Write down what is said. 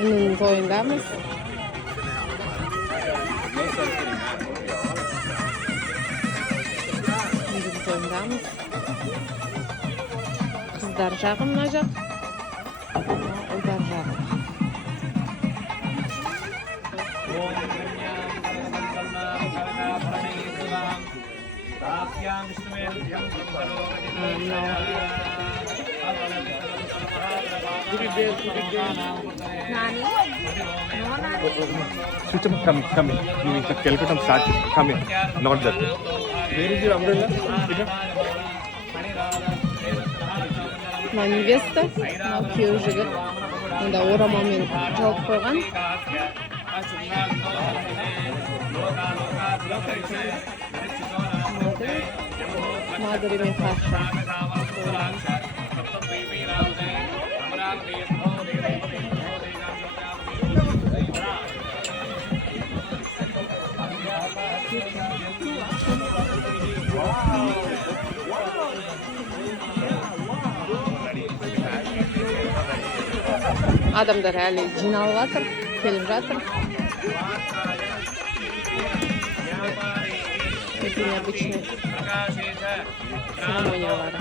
Үнün toyundamız. Үнün toyundamız. Kızlar jağı mı jaq? Ular jağı. Switch up, come. You need to calculate start. Come in. Not that. Where is your umbrella? Мына невеста, мына күйеу жігіт. Мында орамалмен жауып қойған. Мадури мен Харша. Adamlar әлі жиналып жатыр, келіп жатыр. Это необычные церемониялары.